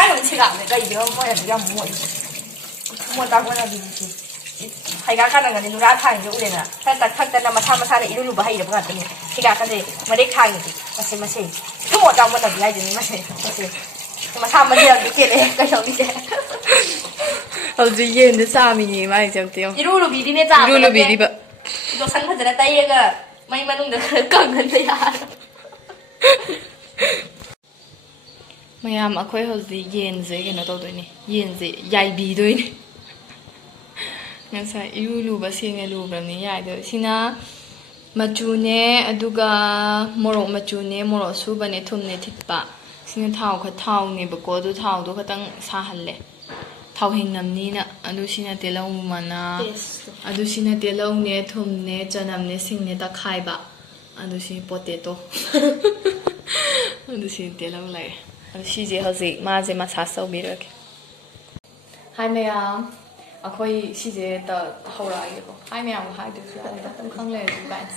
사용이 제가 안 내가 이거 뭐야 내가 뭐 따고나 비지 하이가 가는 거는 누가 타는 게 우리나 살짝 살짝 마사마사는 이루루 봐 이러고 갔더니 제가 근데 머리 타는지 마시 부모 장보다 비하지 마시 마사마디야 이렇게 그래서 이제 어제 얘는 싸미니 많이 잡대요. 이루루 비리네 짜 이루루 비리바 이거 상파들에 따이가 많이 많은 데 깡는데 야 mayam akhoi hozi yenze keno tawdoini yenze yaibidoini ngasa iulu ba senge lu bramni yaido sina machune aduga morok machune morok subane thumne thitpa sina thau kha thau ne bako du thau do khatang sa halle thau hingnamni na adu sina telau mana adu sina telau ne thumne chanam ne singne ta khaiba adu si potato adu si telau lai 시제 허지 마제 마사서 미르게 하이메야 아코이 시제 더 허라게고 하이메야 뭐 하이도 수야다 좀 칸래 바이스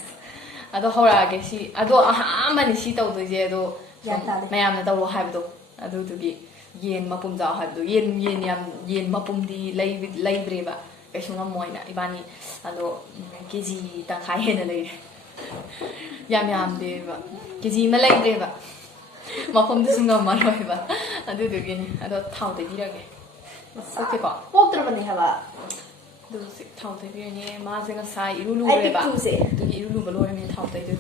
아도 허라게 시 아도 아만이 시 떠도 이제도 마야나 떠로 하이도 아도 두기 옌 마품자 하이도 옌 마품디 레이브레바 배송아 모이나 이바니 아도 계지 딱 하이에나 레이 야미암데바 계지 말레이브레바 마pom도 순간 말아봐. 아도 되겠네. 아도 타오 되기라게. 오케이 봐. 꼭 들어봤네 해봐. 두세 타오 되기네. 마세가 사 이루루 해봐. 두기 이루루 걸어면 타오 되죠.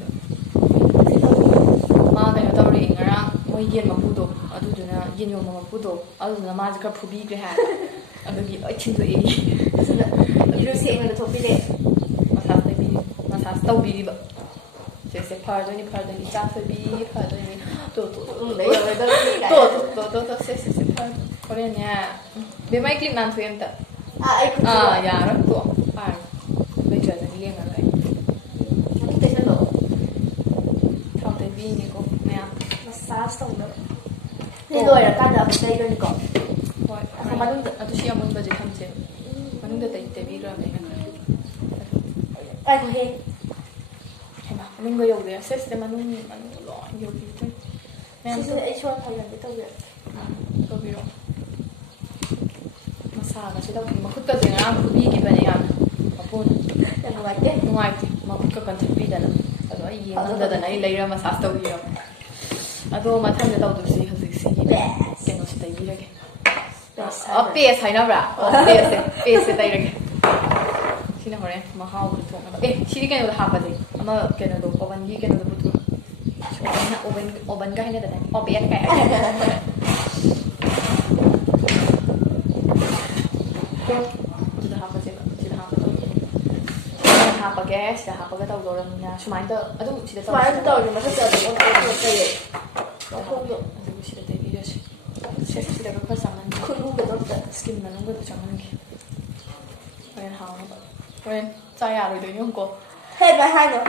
마가 여다우리 인가랑 뭐 옌 마부도 아두두나 옌요 마부도 아두나 마지가 푸비게 해. 아두기 어친도 얘기. 그래서 이루 세면도 토비래. 마사스 되기. 마사스 떠비리바. 제세 파르더니 짜스비 파르더니 또 세세 파르 코레냐 메마이 클립 난 투엠다 아 야라 또 파르 메저는 리행을 해 근데 셀로 타오데 비니고 메야 마사지 통도 이거야 까다 이거니까 뭐 만ун데 아두시 한번 버지 탐제 만ун데 때 비라 메면 아이고 해 mình có dùng để xét để mà nó lọ nhiều gì thế nên sẽ cho thầy làm cái tàu việc có biết không mà sao mà sẽ đâu mà khứt cái gì nào cứ đi cái bên này à mà phun ngoài mà khứt cái cần thiết bị đó là đó gì mà đó này lấy ra mà sao tàu gì không à đó mà tham gia tàu được gì hay gì cái nó sẽ tay đi ra cái ở bề sai nó ra ở bề sẽ tay ra cái 시나 그래 뭐 하고 그렇고 시리겐으로 하거든 아마 걔네도 오븐기 걔네도 부터 오븐가 해야 되네 오븐가 하버게 시다 하버게 더 그러냐 수마인도 아주 시다 수마인도 좀 맞았어 어떻게 아주 시다 되기려시 시다 그 상한 그루게 뒀다 스킨 나는 것도 정하는 게 그래 하고 그래 짜야 rồi được không cô? Thêm lại hai nữa.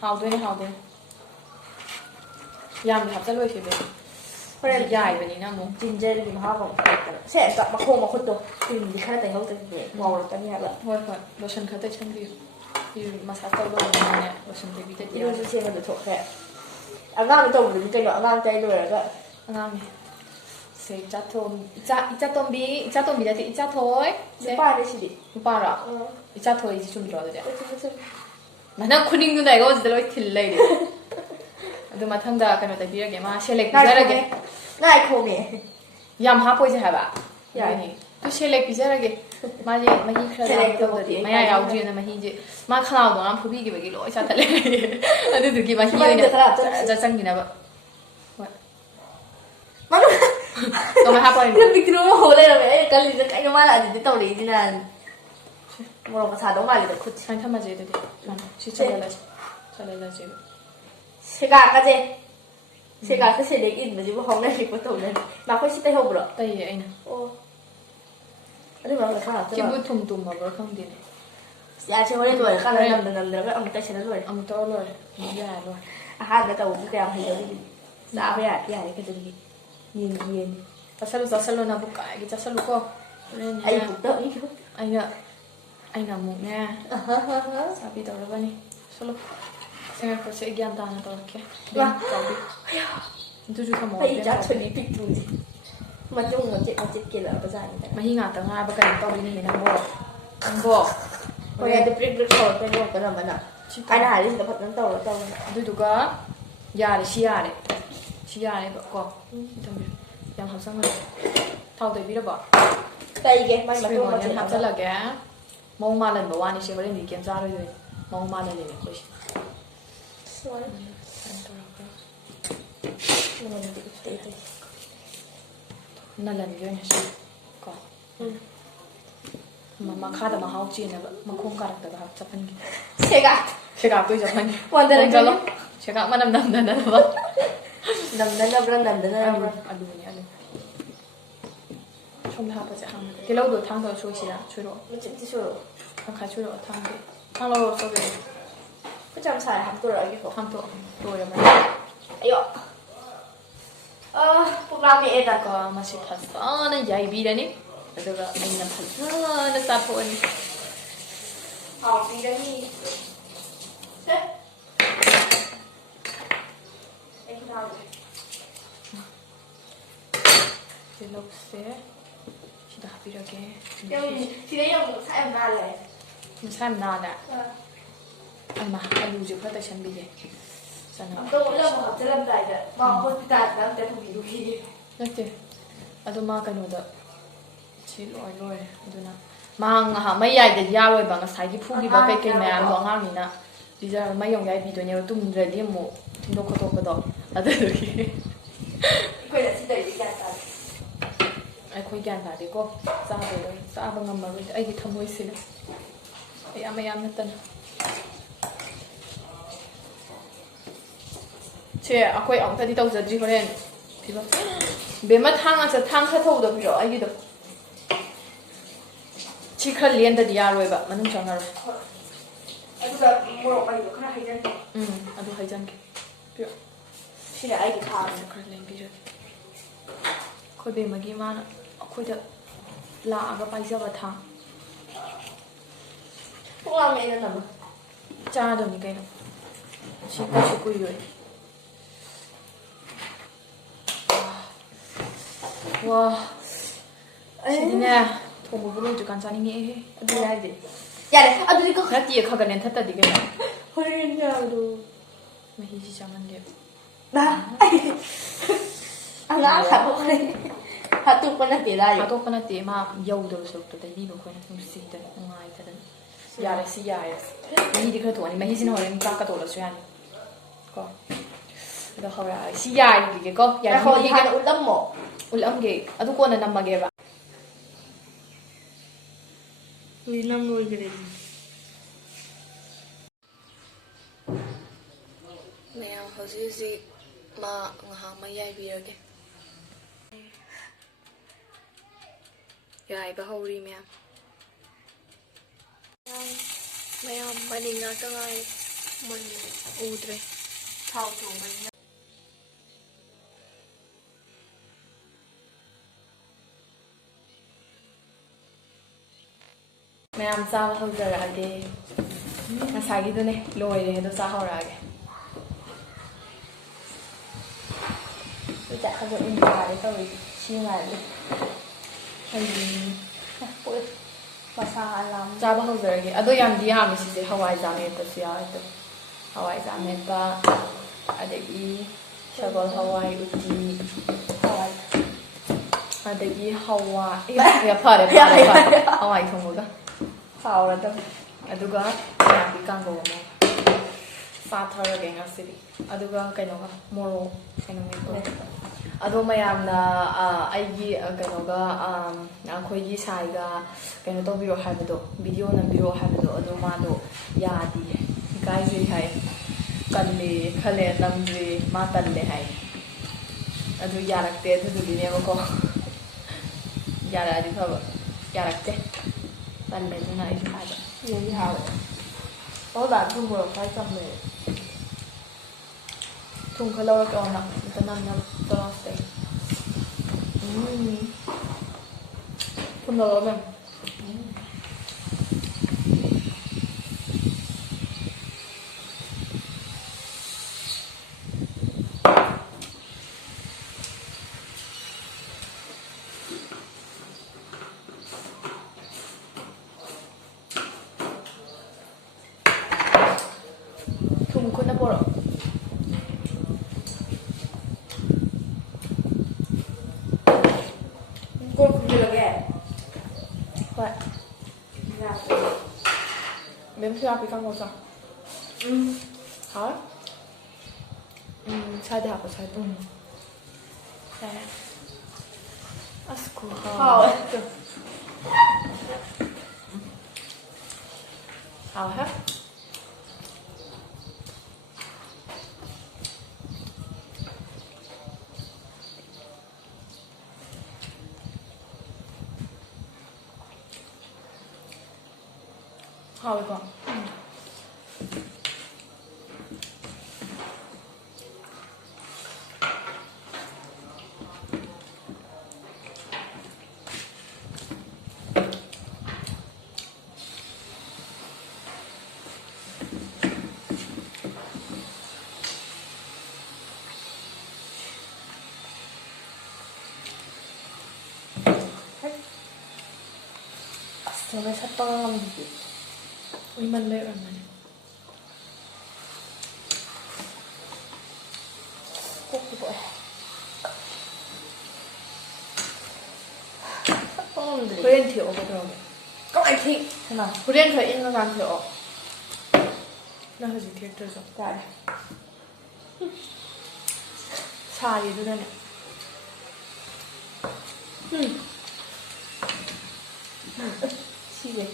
Hào thôi. Yam học rất luôn thì được. Kore dài vậy nè mo. Ginger thì mà học sẽ gặp mà khô mà khô đồ. Thì khai tay không tới ngầu cái nhà vậy. Thôi, lotion khai tay chân đi. Thì massage đâu nè, lotion thì bị tê. Ilu sẽ mà được thuộc hệ. Ngang cái tôm được cái loại ngang tay rồi đó. Ngang. Sẽ chát tôm bi là thì chát thôi. Sẽ ba đấy gì? Ba à? chát thôi gì 좀 들어도 돼. mà nó khuyên như này có gì đâu thì lấy đi. Tôi mà tham gia cái này tại vì cái mà select ra cái. Này không nè. Yam hấp thôi chứ hả bạn? Tôi select ra cái. mà gì khradi đâu đi. mà ai áo gì mà hi gì. mà khao đó làm phơi cái lỗi sao thật lấy. Tôi tự kêu mà hi này. Ra sang gì nào bạn? Tôi mà hấp thôi. Cái việc nó hồ lên là vậy. Cái gì cái nó mà là gì tao đi thế nào? 뭐라고 다 너무 알리다 그치 아니 타마지 해도 돼 진짜 잘라지 제가 아까 제 얘기 있는지 뭐 홍래 입고 또 오늘 막 훨씬 때 해보러 따이 아이나 아니 뭐라고 다 기분 tumtum mà bữa không đi dạ chơi hồi rồi khăn này nằm rồi ông ta chơi nó rồi ông to rồi già rồi hai cái tàu cái tàu hay đi dạ bây giờ cái gì nhìn 자살로 나 볼까 이게 자살로 거 ai cũng đợi anh là một nha sao bị tao rồi nè solo 생각 벌써 얘기한다 하나 더 이렇게 야 저기 tôi chưa có một cái giá thuần đi tịch tùng gì Macam macet kira apa sahaja. Mahi ngata ngaba kan tau ini nangbo. Kau ada break kau tengok kan mana. Ada hari dapat tahu. Itu juga ya siare kok. Yang harus sangat tahu dari berapa. Tahu mai macam macam harus lagi. Mau malan bawa ni siapa ni kian cari tu. Mau malan ni kau sih. Nalan dia ni sih. Kau. Mama kada mahau cina makung karak dah harus capan gitu. Segak tu capan. Wonder kalau segak mana nam apa? Nam berapa? Aduh ni aduh. Cuma apa sih hang? Kalau tu thang tu suai sih lah, suai lo. Macam tu suai. Angkat suai lo thang tu. Thang lo suai. Macam saya hang tu lagi kok. Thang tu ya mana? Ayo. Program ni ada. Kau masih pasal ni jai bila ni. Aduh, ini pasal ni sapu ni. Bila ni. Jelok sih. Sudah habis lagi. Tidak yang saya nak. Saya nak. Ama, alu juga tak sih bila. Sana. Kau lemah, jalan dah. Mau hospital dah, dah pergi. Nanti. Aduh, makan udah. Loi aduna mang ha mai yai da yaroi ba ngasai gi phugi ba kai kai mayam do ngang ni na bija mai yong yai bi do ne tum ready mo thindo khoto ko do adu ki koi da sidai gi ga ta ai khoi gyan ba de ko sa de lo sa ba ngam ba ai gi thamoi sin ai amayam na tan che akoi ong ta di tau jadri horen piba be ma thang a sa thang kha thau do bi ro ai gi do Cikar lian dah diaroi ba, mana macam mana? Aku dah muruk lagi, kena hajan. Aduh hajan ke. Piu. Sini air kita. Cikar lian biru. Kau be magi mana? Kau dah la agak paisa batang. Pulang ni nama. Jangan dong ni kau. Cikar cikui yoi. Wah. Sini ni. Tunggu dulu juga kan ni aduh ya deh. Ya deh, aduh kau. Nanti ya kau kan nanti tadi kan. Hari ni aduh. Masih si zaman dia. Dah. Angah aku ni. Hatu pernah tiada. Hatu pernah tiada mah jauh dari sebab tu tadi bukan mesti tu ngai tu. Ya deh si ya ya. Ini di kereta ni masih sini orang tak kata orang suyan. Kau. Dah kau ya si ya ni kau. Ya kau ni kan ulam mo. Ulam ke. Aduh kau nak nama ke ba? Winam loi gede. Mayam hausi ma ngah mayai biar ke. Ya iba hauri mayam. Mayam maning ngata ngai man udre. Thau tu mai. Mayam sa hau jara age. Ngasai gitu nih, loi deh itu sa hau rage. Kita kerja untar itu siang ni. Poi pasang alam. Sa hau jara age. Ado yang dia mesti hawai jamet tu siapa itu. Hawai jamet ba. Adagi sagol hawai uti. Hawai. Adagi hawa. Ya pare. Hawai thong ga. Hau lah tu. Aduga yang kanggo mo. Fathara ge ngasiri. Aduga kaino ga moro kaino me. Ado mayam na aigi kaino ga akhoi gi sai ga kaino to biro habdo video na biro habdo ado ma do yadi gai ji hai kalle khale namri ma talle hai ado yarakte adu dine ko yara adi thaba yarakte talle na ai ha da Yang hau. Kau dah tu muruk kai sam ni. Thùng kalau cái ona kita nang terus deh. Pun kalau mem. ꯀꯣꯟ ꯐꯨꯝꯖꯤꯜꯂꯒꯦ ꯍꯣꯏ ꯃꯦꯝꯁꯨ ꯌꯥꯄꯤ ꯀꯥꯡꯉꯧ ꯍꯥꯎ ꯁꯥꯏꯗ ꯍꯥꯞꯄ ꯁꯥꯏꯗ ꯌꯥꯔꯦ ꯑꯁ ꯍꯥꯎꯋꯦ hào hết hào rồi con 저는 삿방을 하면 되지. 우리만 내일 얼마냐? 꼭 이거 해. 삿방하면 되지. 브랜드 오고 들어오게. Có thị 하나. 브랜드 있는 사람한테 나 사실 뒤에 줘. Rồi 자, 얘 눈에는. 시계.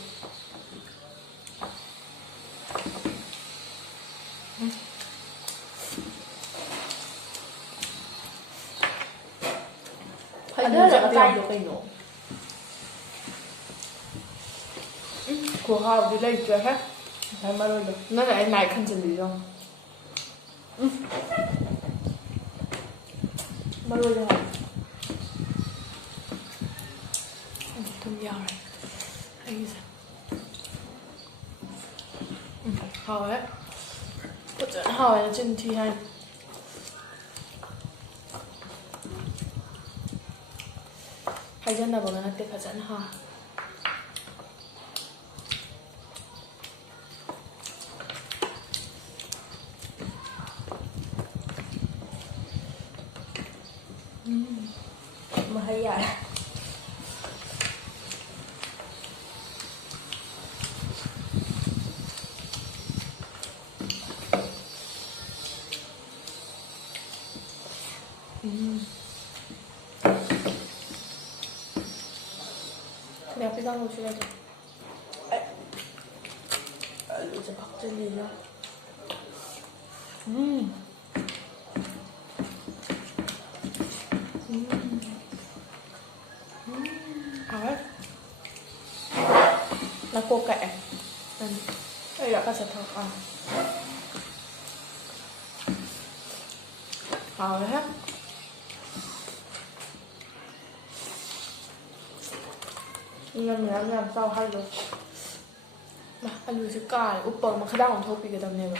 Ada là tay được cái nổ của họ đi lấy chưa hết thấy mà rồi được nó là anh này không chuẩn bị không mà rồi rồi thơm dao này hay gì hào ấy có chuyện hào là trên thi hay hay dân là bọn nó tiếp phải dẫn hào mà hay vậy 내가 비싼 거 줄여줘. 이제 박젤리야. Là cô kẹ. Đây là các sản phẩm đấy hết. Nhưng mà làm sao hay được mà anh lùi cái cài úp bờ mà khá đang thôi bị cái đầm này rồi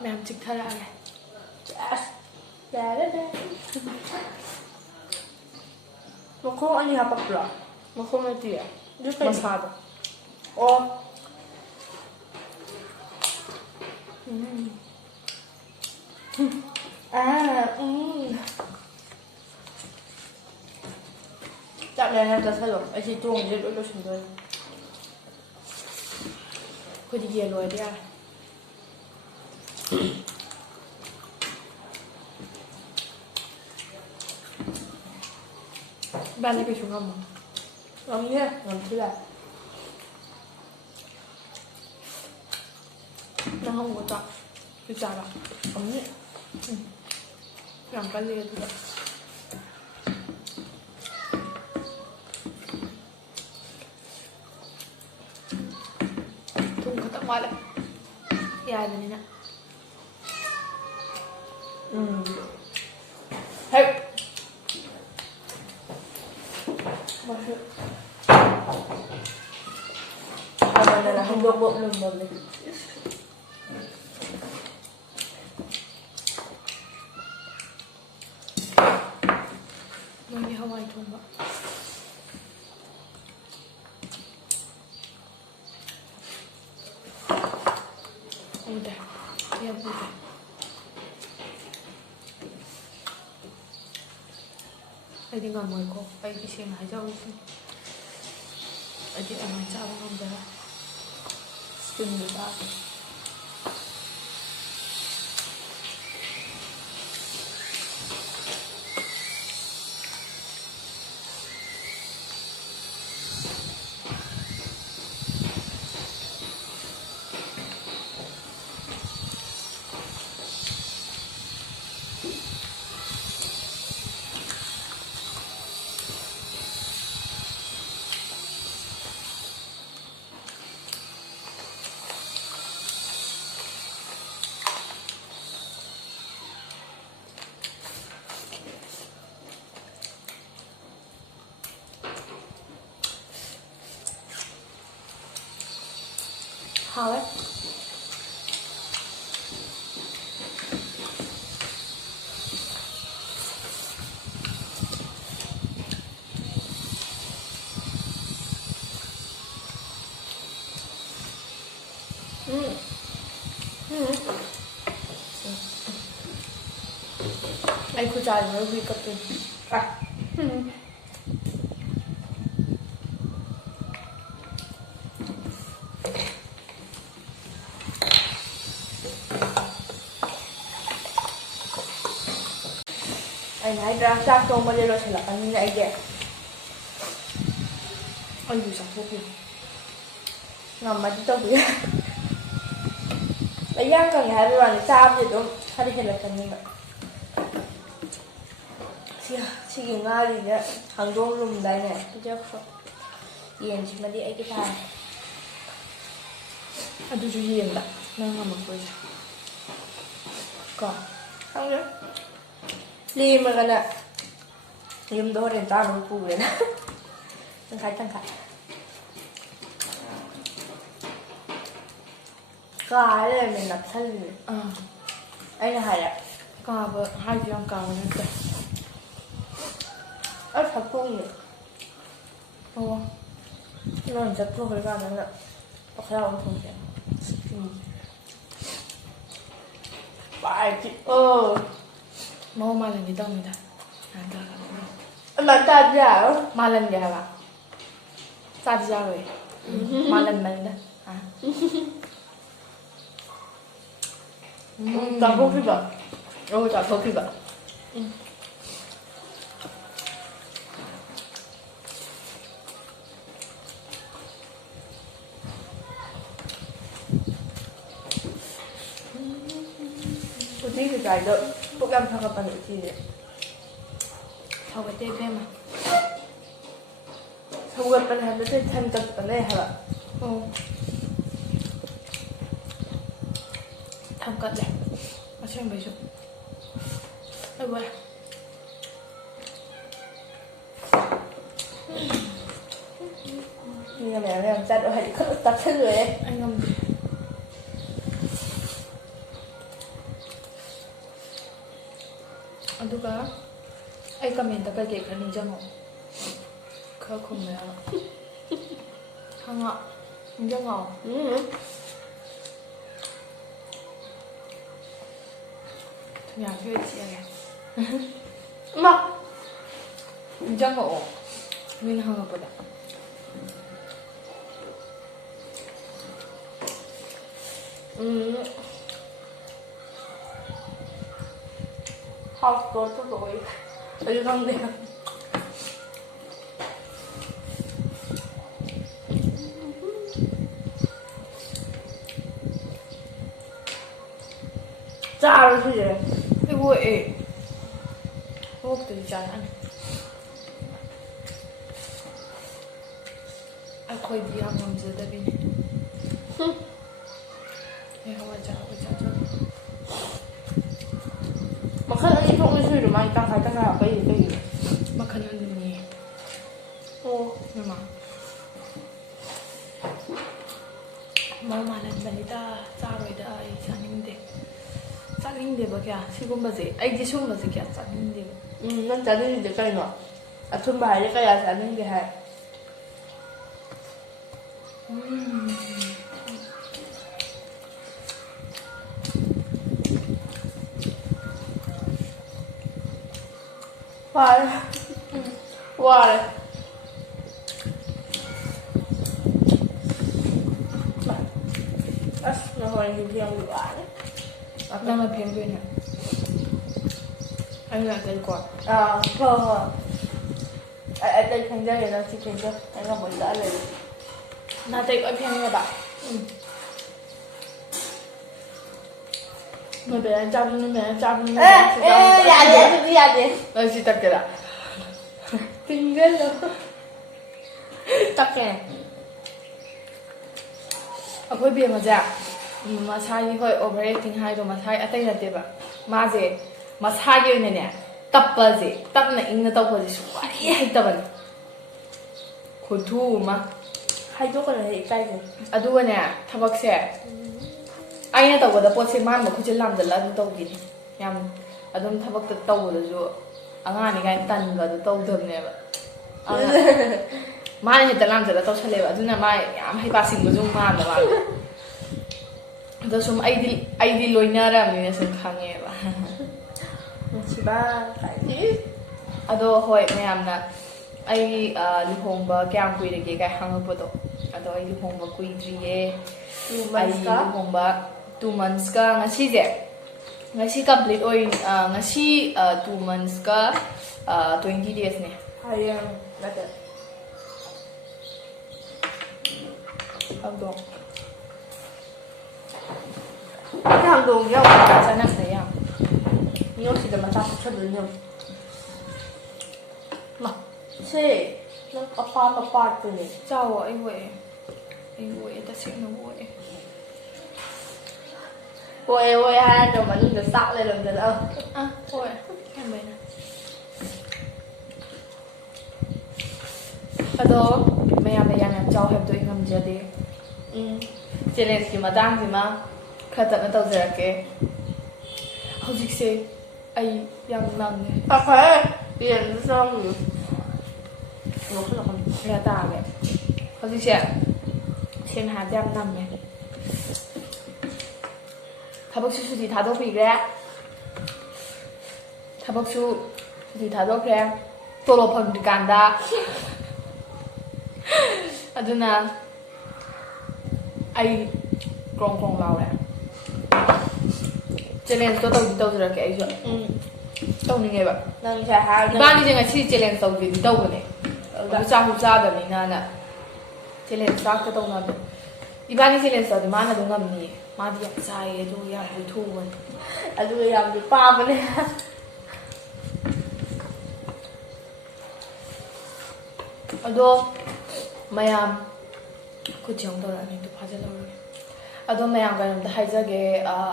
mẹ em chích thay lại này mà không anh học bậc rồi mà không ai tỉa giúp mà cái xài được ô Dạo này em sẽ được anh chị tuồng gì đôi chúng tôi cứ đi về rồi đi à bạn lấy cái chúng không làm nhé làm thứ là nó không có chọn cái chả đâu ống nhỉ làm cái gì thôi thùng có tặng ngoài đấy dài rồi nè hey này là không được bộ lừng rồi Mình đi Hawaii thùng vậy ꯑꯩꯗꯤ ꯉꯝꯃꯣꯏꯀꯣ ꯑꯩꯒꯤ ꯁꯦꯡꯅ ꯍꯥꯏꯖꯧꯁꯤ ꯑꯩꯗꯤ ꯑꯗꯨꯃꯥꯏꯅ ꯆꯥꯕ ꯉꯝꯖꯔꯦ ꯁ꯭ꯄꯨꯟꯗ ꯆꯥꯒꯦ 하왜? Anh cứ chạy với vì cặp tiền. Anh hãy ra sang trong mà lên là anh này kìa. Anh dù sáng thuốc đi. Ngầm mà đi tao bị. Lấy giang cần hãy rồi sao thì đúng. Sao đi hết là cần như vậy. 지금 아리는 항동룸 다이네 그죠? 이엔지 마디 애기 다 아주 주의한다 내가 한번 보여줘 거 항동 리면 가나 림도 호렌 따로 보고나 땅가 가래는 나 살리 아니 하야 가버 하지랑 가는데 작품이 이런 작품을 가면은 그냥 엄청 돼. 맛있지. mau malam di tong dah. Mà ta ra malam dia apa? channajraroi. malam mana? ta không biết rồi. 자 커피 봐. 어떻게 잘 돼? 뽀감 사갔다는 거지. 저거 떼빼마. 사갔다는 하면서 참갔다네 하라. 잠깐래. 마시면 매죠. 뭐야? Nhưng mà mẹ làm sao hay có tập thế rồi đấy. Anh ngâm gì? 아두가 아이가 멘다가 개가 니잖아. 그거 뭐야? 항아, 인정아. 그냥 회지야. 엄마. 인정아. 왜 항아보다? học rồi tôi rồi ở trong đây cha rồi gì 이거 애 호흡도 있잖아. 거의 네 항암제다 비네. 내가 와자. mà khách anh không có suy được mà anh tăng khai cái gì 막하는 눈이. 얼마? mau 말한다니다. 짜로이다. 짜는데 뭐야? 시금바지. 아이디 시금바지 क्या 짜는데. 난 짜는데 cái nào 좀 bài cái là 짜는데 hay. Phải. Wow. Nó hồi nhiều khi ăn được ăn. Đang là phèn bên này. Anh lại thấy quả. Thôi. Ở đây thành ra thì nó chỉ thành ra anh không muốn đỡเลย. Natte có phèn rồi bạn. Người bé anh chăm Dạ đi. Nói gì tắc kìa đã. Kinh ghê luôn. Tắc kìa. Akwai bai maza masai hoi overacting haido masai atai nate ba maze masai ne ne tappa je tapna ingna tawpa je suwari haitaban khuthu ma Haido ko na ikai ko. aduga ne thabak se aina tawda pot se man ma khujil lam dala du tawgi yam adum thabak ta tawda ju anga ni gai tan ga du tawdam ne ba Mana hita lam jala tau chale ba duna mai yam hai pa sing bujung ma da ba da sum ai di loina ra mi ne sum khange ba Chỉ ba phải chứ. ado hoi mayam na ai luhong ba kyam kui de ge kai hang pa do ado ai luhong ba kui tri ye ai luhong ba 2 months ka ngasi je ngasi complete oi ngasi 2 months ka 20 days ne Hay là được. ado Cái hàng đồ nhau sa nak de yam nhau chỉ là mà ta cho được nhau. Mà thế nó có pa từ này. chào ai voi ta xin nó voi Ôi ha, rồi mà nhìn được sắc lên lần đâu. thôi em bên này ado mayam yang chào heb to ingam jade challenge ki madang ji ma khata na tau jara ke hojik se ai yang nang ne Phải tiền xong rồi. Nó không là ya ta me hojik se sen ha jam nang ne thabak su ji tha do pi gre thabak su ji tha do gre tolo phang di kanda aduna ai krong lao re challenge to tau jara ke ai jo tau ni nge ba nâng trà hai ba ni jenga chi challenge tau bi tau ne hu cha da ni na challenge sa ka tau na de ibani challenge sa de ma na do ngam ni ma di ya sai do ya hu thu ban Aduh yang di pa ba ne. ado mayam ku jong do ra ni to pha jalo ado mayam ga nam da haijage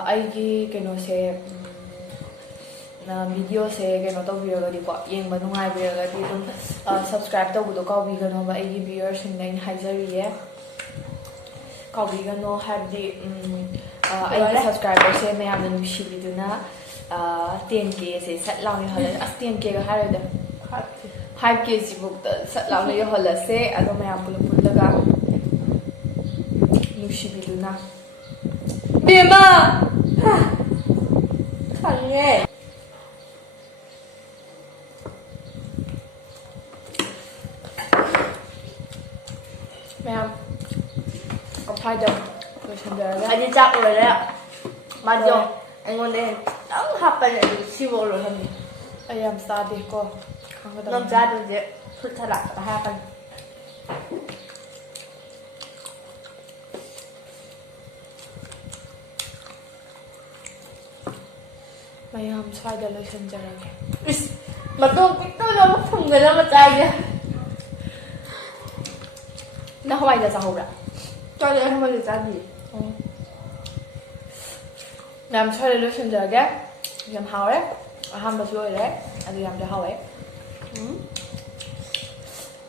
ai gi keno se na video se keno to video ga di ko yeng ba nungai bi ga di dum subscribe to bu do ka bi ga no ba ai gi viewers sing nai haijari ye ka bi ga no have di ai gi subscriber se mayam na nushi bi du na 10k se sat law ni hala as 10k ga ha ra da 5k book the sat law ni hala se ado mayam pul daga nushi bi du na bema Khăn nghe. Ma'am, apply them. Anh đi chắc rồi đấy ạ. Mà rồi anh ngon đây. Đóng hấp bên này siêu bộ rồi hơn. I am study ko. Năm ra được chứ. Phút thật lạc cả hai phần. Ma'am, try the lotion jarang. Mà tôi nó mất thùng người nó mà trai kìa. Na hawai da sahura. Cho nên không bao giờ ra gì. Nam try the lotion jarang. Yam hawe. Aham basoi le. Adu yam da hawe.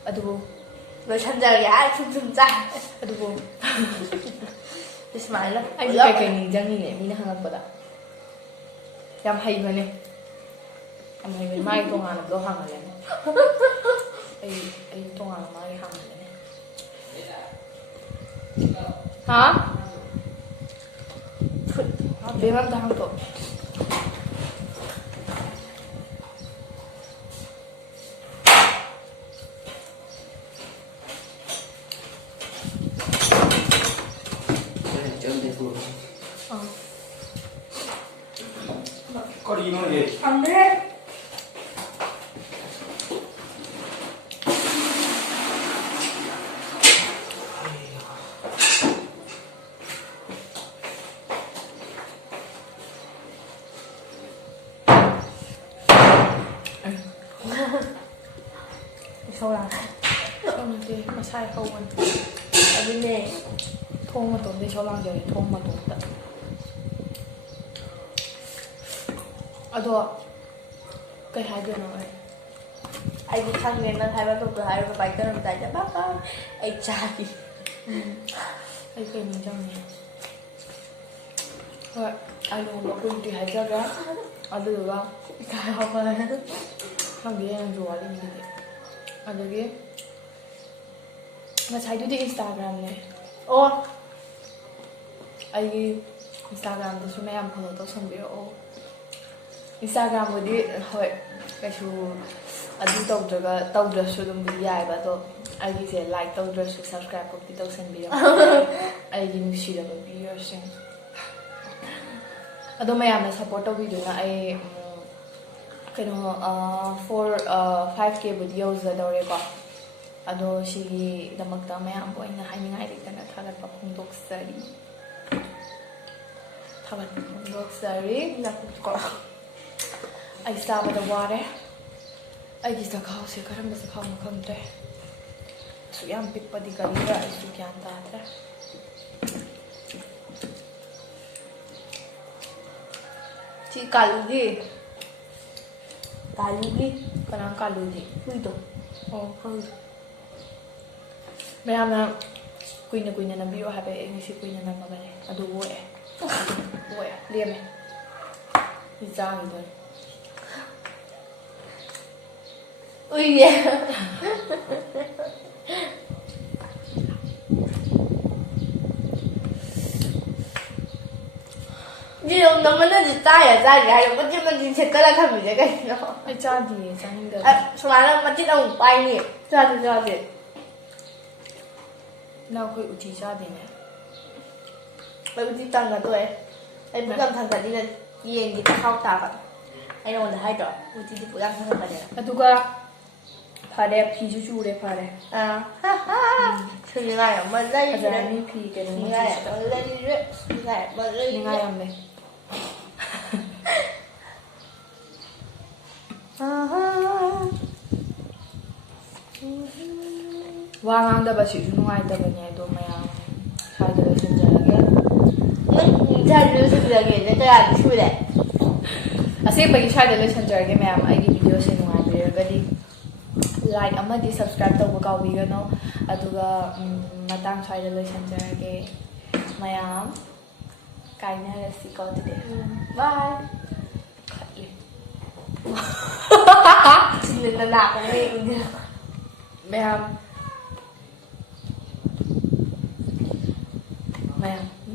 Adu Rồi chân giờ giá chung ra. adu bo. Smile lắm. Ai cái cái ni jang ni ne mi na hangak pada. Yam hay ba ne. Am hay mai to nga na do hang le. Ai to nga mai hang le. Hả? Bé bắp đang tổ. 이거는 안 돼. sâu lắng 처음에 마사이 하원 근데 통만 돈데 저랑저리 통만 돈다 아도 cái hai đứa nói anh đi thăm người nó hai ba tuần hai ba bảy tuần tại cho bác anh trai aiเคยมีจังเนี่ยว่าไอ้ลงมาคุยที่หายใจแล้วเอาดูว่า cái không ơi ทำเรื่องรัวเลยนี่อันนี้มาใช้ดูที่ Instagram เลย ô ไอ้ Instagram ตัวช่วยแม่ทำคนตัวส่งวิดีโอ Instagram วันนี้เฮ้ยก็ชูอันนี้ต้องจะก็ต้องจะช่วยดูวิดีโอแบบตัวไอ้ที่เสียไลค์ต้องจะช่วย subscribe ก็ที่ต้องเซ็นวิดีโอไอ้ที่นึกชื่อแล้ววิดีโอเซ็นอันตัวแม่ทำ support ตัววิดีโอนะไอ้그래서 5K videos 더래고 아도 시기 담았다 매한 보이나 하이닝 아이디가 타갈 공독살이 타갈 공독살이 나쁘고 아이 사바다 와래 아이기서 가오세 가람에서 가면 건데 수양 빅바디가 이거 알수기 한다 하더라 chị cả lũ gì cả lũ gì 그냥 깔루지 hui đồ hui 왜냐면 꾸이네 남비오 하베 잉시 꾸이네 남마가네 아도 뭐해 리엠에 이장이들 ui vậy 니 너무나 진짜 야 이거 뭐지만 진짜 깔아 가면 되가 있어 짜디 짱인데 아 수많은 맛이 너무 빨리 짜지 나 거의 우지 짜디네 bởi vì tầng là tôi anh bữa ăn thằng cả đi là gì gì không tao cả anh đâu là hai trò bữa đi bữa ăn thằng cả đi 아두가 발에 피 주주래 발에 à ha ha thì ngày ở bên đây 아자미 피 thì 깨는 ngày ở bên đây thì ngày ở bên đây 내가 양매 왕왕다바 시주 농아이다바냐도 마야 사이드를 신자하게 잘 들으시게 이제 안 추래 ꯑꯁꯦꯡꯕꯒꯤ ꯁ꯭ꯋꯥꯏꯗ ꯂꯣꯏꯁꯟꯖꯔꯒꯦ ꯃꯌꯥꯝ ꯑꯩꯒꯤ ꯚꯤꯗꯤꯑꯣꯁꯦ ꯅꯨꯡꯉꯥꯏꯕꯤꯔꯒꯗꯤ like ꯑꯃꯗꯤ subscribe ꯇꯧꯕ ꯀꯥꯎꯕꯤꯒꯅꯨ ꯑꯗꯨꯒ ꯃꯇꯥꯡ ꯁ꯭ꯋꯥꯏꯗ ꯂꯣꯏꯁꯟꯖꯔꯒꯦ ꯃꯌꯥꯝ ꯀꯥꯏꯅꯔꯁꯤꯀꯣ ꯑꯗꯨꯗꯤ bye ꯈꯠꯂꯦ xin là nạp của mình ma'am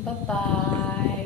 bye bye